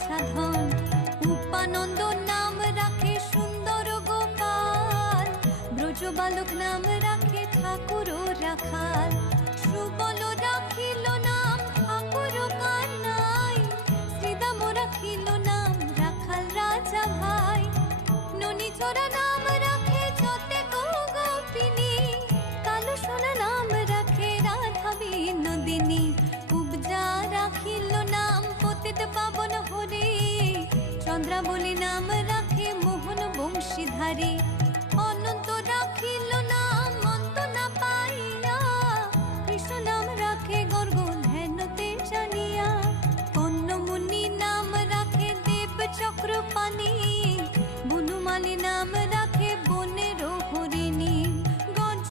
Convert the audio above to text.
বাছা ধন। উপানন্দ নাম রাখে সুন্দর গোপাল, ব্রজ বালক নাম রাখে ঠাকুর রাখাল। সুবল রাখিল নাম ঠাকুর কানাই, শ্রীদাম রাখিল নাম রাখাল রাজা ভাই। ননীচরা নাম রাখে যতে গোপিনী, কালো সোনা নাম রাখে রাধা বিনোদিনী। কুবজা রাখিল নাম পতিত পাবন হরে, চন্দ্রাবলী নাম রাখে মোহন বংশীধারী।